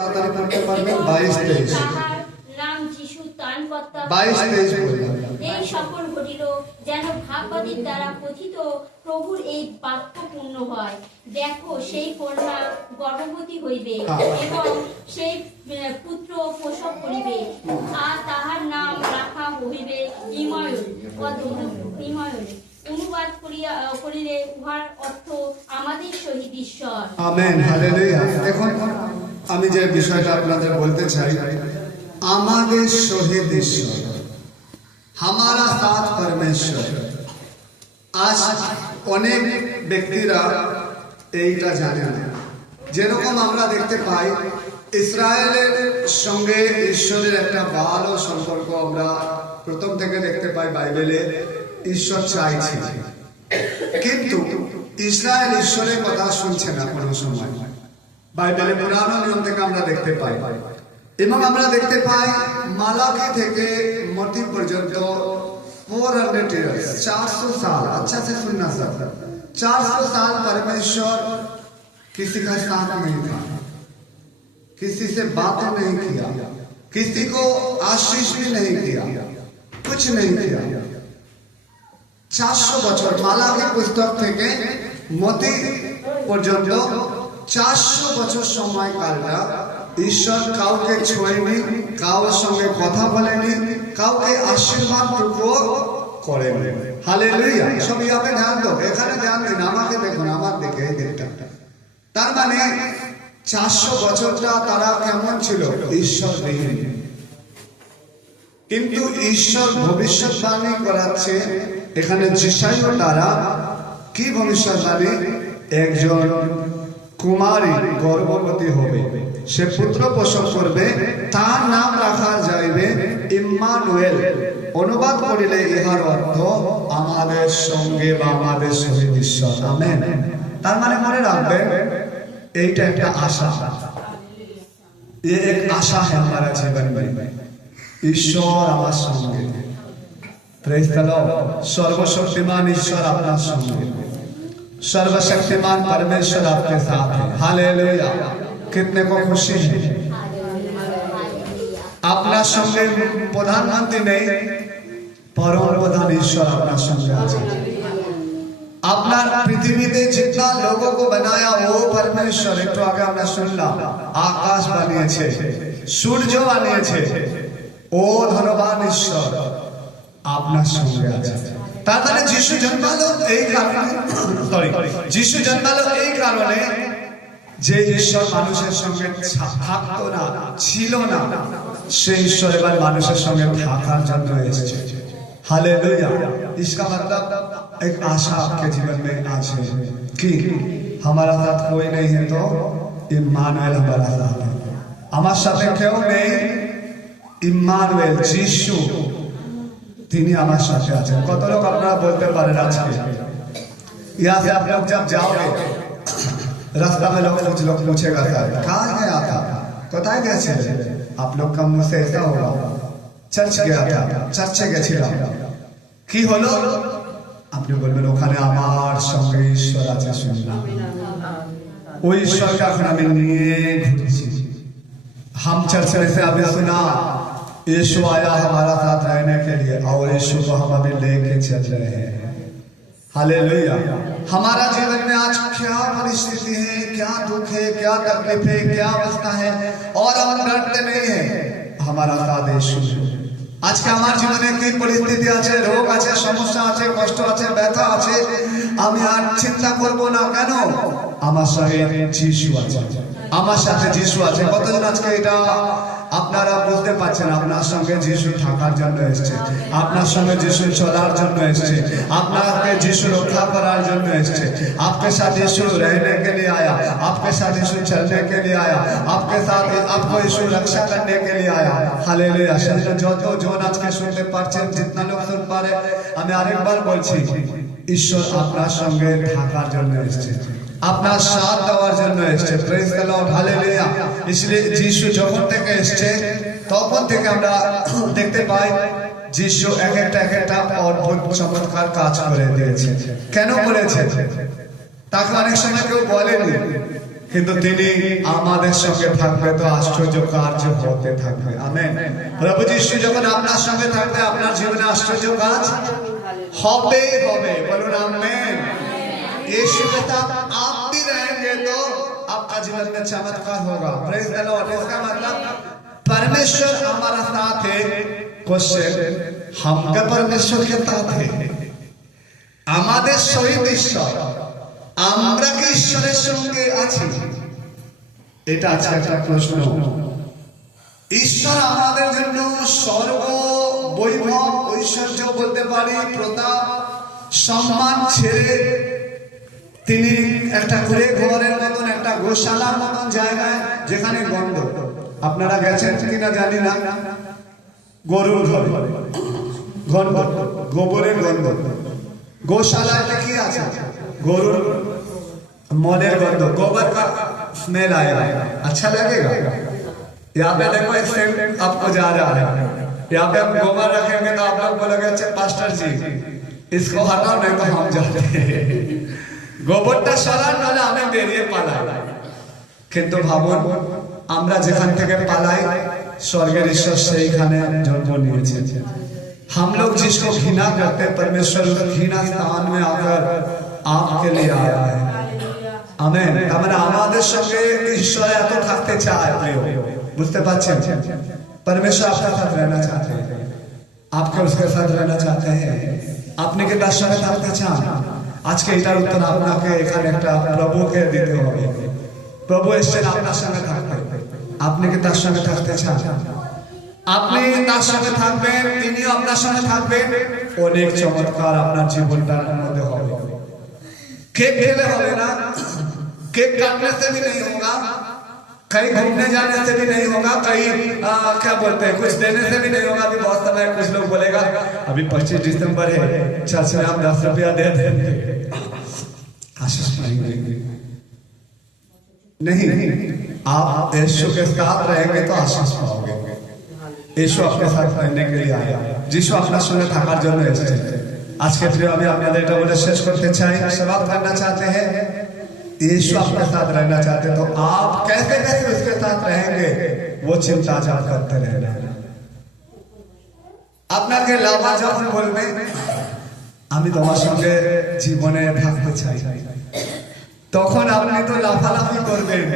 তাড়াতাড়ি পড়তে পারবেন 22-23 নাম যিশু তান কর্তা 22-23 এই সকল ঘটিল যেন ভাগবতীর দ্বারা কথিত প্রভুর এই বাক্য পূর্ণ হয়। দেখো সেই কন্যা গর্ভবতী হইবে এবং সেই পুত্র প্রসব করিবে, আর তাহার নাম রাখা হইবে ইমানুয়েল। অনুবাদ করিলে উহার অর্থ আমাদের সহিত ঈশ্বর। Amen, hallelujah. দেখুন, আমি যে বিষয়টা আপনাদের বলতে চাই, আমাদের সহিত ঈশ্বর, हमारा साथ परमेश्वर। আজ অনেক ব্যক্তিরা এইটা জানে না। যেরকম আমরা দেখতে পাই ইসরায়েলের সঙ্গে ঈশ্বরের একটা ভালো সম্পর্ক আমরা প্রথম থেকে দেখতে পাই বাইবেলে। ঈশ্বর চাইছে, কিন্তু ইসরায়েল ঈশ্বরের কথা শুনছে না কোনো সময়। বাইবেলে পুরানো নিয়ম থেকে আমরা দেখতে পাই, এবং আমরা দেখতে পাই মালাকি থেকে মতি পর্যন্ত 400 years, 400 साल। अच्छा से सुनना सर, 400 साल परमेश्वर किसी का साथ नहीं था, किसी से बातें नहीं किया, किसी को आशीष भी नहीं किया, कुछ नहीं किया। 400 বছর মালাকি পুস্তক থেকে মতি পর্যন্ত 400 বছর সময়কালটা ঈশ্বর কাউকে ছোঁয়নি, কারোর সঙ্গে কথা বলেনি, কাউকে আশীর্বাদ টুকুও করেনি। হালেলুয়া। সবই আপনি ধ্যান দাও, এখানে ধ্যান দিন, আমাকে দেখুন, আমার দিকে এই দিকটা। তার মানে 400 বছরটা তারা কেমন ছিল? ঈশ্বরবিহীন। কিন্তু ঈশ্বর ভবিষ্যৎবাণী করাচ্ছে এখানে যিশাইও দ্বারা। কি ভবিষ্যৎবাণী? একজন কুমারী গর্ভবতী হবে, সে পুত্র প্রসব করবে, তার নাম রাখা যাইবে ইম্মানুয়েল। অনুবাদ করিলে ইহার অর্থ আমাদের সঙ্গে বা আমাদের সহিত ঈশ্বর। আমেন। তার মানে মনে রাখবেন, এইটা একটা আশা। ये एक आशा है हमारा जीवन में, ईश्वर আমার সঙ্গে। Praise the Lord. सर्वशक्तिमान ईश्वर আপনার সঙ্গে, सर्वशक्तिमान परमेश्वर आपके साथ है। हालेलुया। कितने को खुशी है? আপনার সঙ্গে প্রধানমন্ত্রী নেই, পরম প্রধান ঈশ্বর আপনার সঙ্গে আছে। আপনার পৃথিবীতে जितना लोगों को बनाया वो परमेश्वर। একটু আগে আমরা শুনলাম আকাশ বানিয়েছে, সূর্য বানিয়েছে, ও ধনবান ঈশ্বর আপনার সঙ্গে আছে। তার মানে যিশু জন্মালো এই কারণে, যিশু জন্মালো এই কারণে যে ঈশ্বর মানুষের সঙ্গে থাকতো না, ছিল না, সেই ঈশ্বর এবার মানুষের সঙ্গে থাকার জন্য এসেছে। हालेलुया। इसका मतलब एक आशा आपके जीवन में आज है कि हमारा साथ कोई नहीं है तो इम्मानुएल हमारा साथ है। আমার সাথে কেউ নেই, ইম্মানুয়েল যিশু তিনি আমার সাথে আছেন। কত লোক আপনারা বলতে পারেন আজকে? यहाँ से आप लोग जब जाओगे रास्ता में कुछ लोग पूछेगा सर कहाँ गया था, কোথায় গেছে? आप लोग का मुंह से ऐसा होगा চার্চ গয়া था, চার্চে গেছিলাম। কি হলো? আপনি বলবেন ওখানে আমার সঙ্গে ঈশ্বর আছে। শুনলাম ওই ঈশ্বরকে এখন আমি নিয়ে ঘুরছি। हम चर्च में से अभी सुना यीशु आया हमारा साथ रहने के लिए, और यीशु को हम अभी लेके चल रहे हैं। हालेलुया। हमारा जीवन में आज क्या परिस्थिति है, क्या दुख है, क्या तकलीफ है, क्या अवस्था है, और हम डरते नहीं है, हमारा साथ यीशु है। আজকে আমার জীবনে কি পরিস্থিতি আছে, রোগ আছে, সমস্যা আছে, কষ্ট আছে, ব্যথা আছে, আমি আর চিন্তা করব না। কেন? আমার সাথে যিশু আছে, আমার সাথে যিশু আছে। কতজন আজকে এটা আপনারা বুঝতে পারছেন? আপনার সঙ্গে যিশু থাকার জন্য এসেছে, আপনার সঙ্গে যিশু চলার জন্য এসেছে, আপনাকে যিশু রক্ষা করার জন্য এসেছে। आपके साथ यीशु रहने के लिए आया, आपके साथ यीशु चलने के लिए आया, आपके साथ आपको यीशु रक्षा करने के लिए आया। हालेलुया। যত জন আজকে শুনতে পারছেন, जितना लोग सुन पा रहे, আমি আরেকবার বলছি, ঈশ্বর আপনার সঙ্গে থাকার জন্য এসেছে, আপনার সাথ দেওয়ার জন্য এসেছে। Praise the lord. হালেলুয়া। इसलिए যিশু যখন থেকে এসেছে তখন থেকে আমরা দেখতে পাই যিশু এক একটা অদ্ভুত চমৎকার কাজ করে দিয়েছে। কেন করেছে? তাকে অনেক সময় কেউ বলেনি, কিন্তু তিনি আমাদের সঙ্গে থাকবে তো আশ্চর্য কার্য হতে থাকবে। আমেন। প্রভু যিশু যখন আপনার সঙ্গে থাকবে আপনার জীবনে আশ্চর্য কাজ হবে হবে। বলুন আমেন। यीशु के साथ आप भी रहेंगे तो आपका जीवन में चमत्कार होगा। Praise the Lord. इसका मतलब परमेश्वर हमारा साथ है। क्वेश्चन, हम क्या परमेश्वर के साथ है? আমাদের সহিত ঈশ্বর, আমরা কি ঈশ্বরের সঙ্গে আছি? এটা আজকে একটা প্রশ্ন। ঈশ্বর আমাদের জন্য স্বর্গ, বৈভব, ঐশ্বর্য বলতে পারি, প্রতাপ, সম্মান ছেড়ে তিনি একটা ঘুরে ঘরের মতন, একটা গোশালার মতন জায়গায় যেখানে গন্ধ, আপনারা গেছেন কিনা জানি না, গরুর ঘর, গন্ধ, গোবরের গন্ধ। गौशाला की गोरु मौलेर गंध, गोबर का स्मेल आएगा, अच्छा लगेगा। यहाँ पे देखो एक सेंट आपको जा रहा है, यहाँ पे हम गोबर रखेंगे तो आप लोग बोलोगे अच्छा पास्टर जी इसको हटाओ नहीं तो हम जाते हैं। গোবরটা সরান নালে আমি বেরিয়ে পালাই। কিন্তু ভাবুন আমরা যেখান থেকে পালাই স্বর্গের ঈশ্বর সেইখানে জন্ম নিয়েছেন। हम लोग जिसको घृणा करते हैं परमेश्वर उस घृणा स्थान में आकर आपके लिए आया है। आमेन। আমরা আমাদের সঙ্গে ঈশ্বর এত থাকতে চায় প্রিয়, বুঝতে পারছেন? परमेश्वर आपके साथ रहना चाहते हैं, आपके उसके साथ रहना चाहते हैं, আপনি কি তার সঙ্গে থাকতে চান? আজকে এটার উত্তর আপনাকে এখানে একটা প্রভুকে দিতে হবে। প্রভু এসেছেন আপনার সঙ্গে থাকতে, আপনি কি তার সঙ্গে থাকতে চান? আপনি তার সঙ্গে থাকবেন, তিনিও আপনার সঙ্গে থাকবেন, অনেক চমৎকার আপনার জীবনটার মধ্যে হবে। কেক খেলে হবে না, केक काटने से भी नहीं होगा, कहीं घूमने जाने से भी नहीं होगा, कहीं क्या बोलते हैं कुछ देने से भी नहीं होगा। अभी बहुत समय कुछ लोग बोलेगा अभी 25 दिसंबर है चर्च में हम 10 रुपया दे देंगे, आशीष नहीं, आप यीशु के साथ रहेंगे तो आशीष पाओगे। यीशु आपके साथ रहने के लिए आया, যিশু আপনার সঙ্গে থাকার জন্য এসেছে। আজকে প্রিয় আমি আপনাদের এটা বলে শেষ করতে চাই, समाप्त करना चाहते हैं। यीशु आपके साथ रहना चाहते तो आप कैसे कैसे उसके साथ रहेंगे वो चिंता आप करते रहना। আপনাকে লাভা যখন বলবে আমি তোমার সঙ্গে জীবনে থাকতে চাই, তখন আপনি তো লাফালাফি করবেন,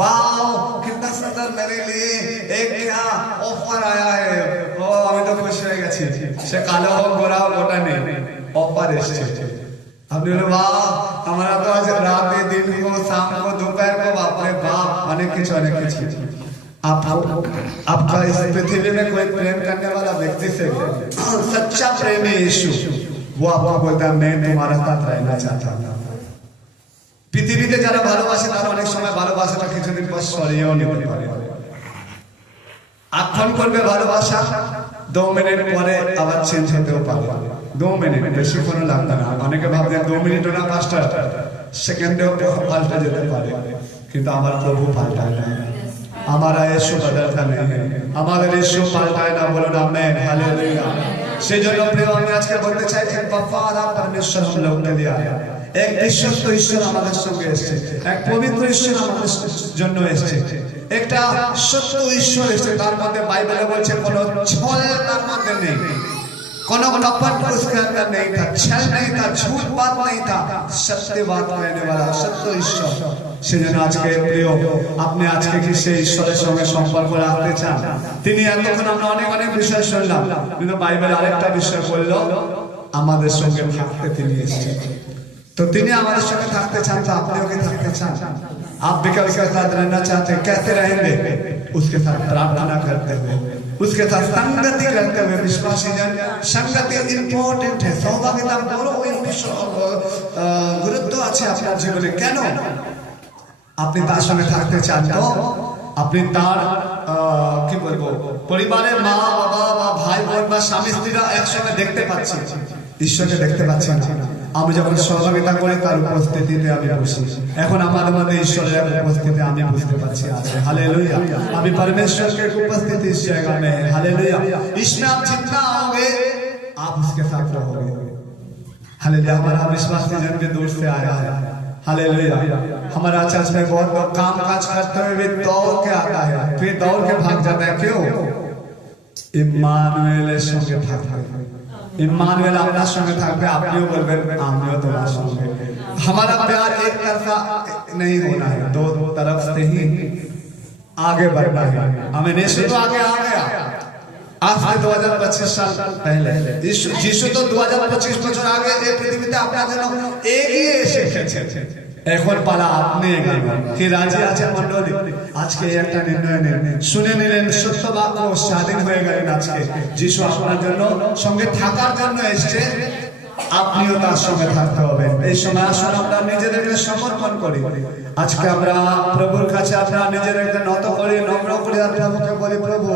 वाओ कितना सुंदर मेरे लिए एक क्या ऑफर आया है, ओ আমি তো খুশি হয়ে গেছি। সে কালো হোক গোরা হোক ওটা নেই, অফার এসেছে। আপনি বলে वाह हमारा तो आज रात दिन को शाम को दोपहर को बाप रे बाप अनेक कुछ आपका इस पृथ्वी में कोई प्रेम करने वाला व्यक्ति से सच्चा प्रेमी यीशु वो आपको बोलता है मैं तुम्हारे साथ रहना चाहता हूँ। পৃথিবীতে যারা ভালোবাসে তারা অনেক সময় ভালোবাসাটা কিছুদিন পর সরিয়েও নিতে পারে, আক্ষণ করবে ভালোবাসা, 2 মিনিট পরে আবার চেঞ্জ হতেও পারে। 2 মিনিট বেশিক্ষণ লাগবে না। অনেকে ভাবছেন 2 মিনিটও না 5টা সেকেন্ডেও পাল্টে যেতে পারে, কিন্তু আমার প্রভু পাল্টায় না, हमारा यीशु बदलता नहीं है, हमारा यीशु पाल्टाए ना। बोलो ना आमेन, हालेलुया। সেই জন্য প্রিয় আমি আজকে বলতে চাই যে বাবা परमेश्वर हम लोग के लिए आया, এক বিশ্বস্ত ঈশ্বর আমাদের সঙ্গে এসেছে, এক পবিত্র ঈশ্বর আমাদের জন্য এসেছে, একটা সত্য ঈশ্বর এসেছে। তার মধ্যে বাইবেলে বলছে কোনো ছল তার মধ্যে নেই, কোনো कपट उसके अंदर नहीं था, छल नहीं था, झूठ बात नहीं था, सत्य बात कहने वाला सत्य ईश्वर। সেজন্য আজকে প্রিয় আপনি আজকে কি সেই ঈশ্বরের সঙ্গে সম্পর্ক রাখতে চান? তিনি এতক্ষণ আমরা অনেক অনেক বিষয় শুনলাম, কিন্তু বাইবেল আরেকটা বিষয় বললো আমাদের সঙ্গে থাকতে তিনি এসেছেন। तो তিনি আমাদের সঙ্গে থাকতে চান, তো আপনিও কি থাকতে চান? आप भी उसके साथ रहना चाहते हैं, कैसे रहेंगे? उसके साथ प्रार्थना करते हुए, उसके साथ संगति करते हुए। विश्वासी जन संगति इम्पोर्टेंट है, सहभागिता বড় গুরুত্ব আছে আপনার জীবনে। কেন? আপনি তার সঙ্গে থাকতে চান তো আপনি তার কি বলবো পরিবারের মা বাবা বা ভাই বোন বা স্বামী স্ত্রীরা একসঙ্গে দেখতে পাচ্ছেন, ঈশ্বরকে দেখতে পাচ্ছেন। আমি যখন সহযোগিতা করি তার উপস্থিতিতে আমি বসি, এখন আমাদের মধ্যে ঈশ্বরের উপস্থিতি আমি বুঝতে পারছি আছে। हालेलुया। अभी परमेश्वर की उपस्थिति इस जगह में है। हालेलुया। इसमें आप जितना आओगे आप उसके साथ रहोगे। हालेलुया। हमारा विश्वासी जन भी दूर से आया है, हालेलुया। हमारा चर्च में बहुत लोग काम काज करते हुए भी दौड़ के आता है, फिर दौड़ के भाग जाता है। क्यों? इम्मानुएल संगे থাকবে। इम्मानुएल अपना संगे থাকবে, আপনিও বলবেন আমিও তোমার সঙ্গে। हमारा प्यार एक तरफा नहीं होना है, दो तरफ से ही आगे बढ़ना है। हमें यीशु तो आगे आ गया, आज से 2025 साल पहले यीशु तो 2025 বছর আগে এই পৃথিবীতে আপনার জন্য এগিয়ে এসেছে। এখন পালা আপনি এগোবেন। কি রাজি আছেন মণ্ডলী? আজকে একটা নির্ণয় নিন, শুনে নিলেন সত্য বাক্য, স্বাধীন হয়ে গেলেন। আজকে যিশু আপনার জন্য সঙ্গে থাকার জন্য এসেছে, আপনিও তার সঙ্গে থাকতে হবে। এই সময় আসুন আমরা নিজেদেরকে সমর্পণ করি। আজকে আমরা প্রভুর কাছে আপনারা নিজেদেরকে নত করি, নম্র করি আর প্রভুকে বলি, প্রভু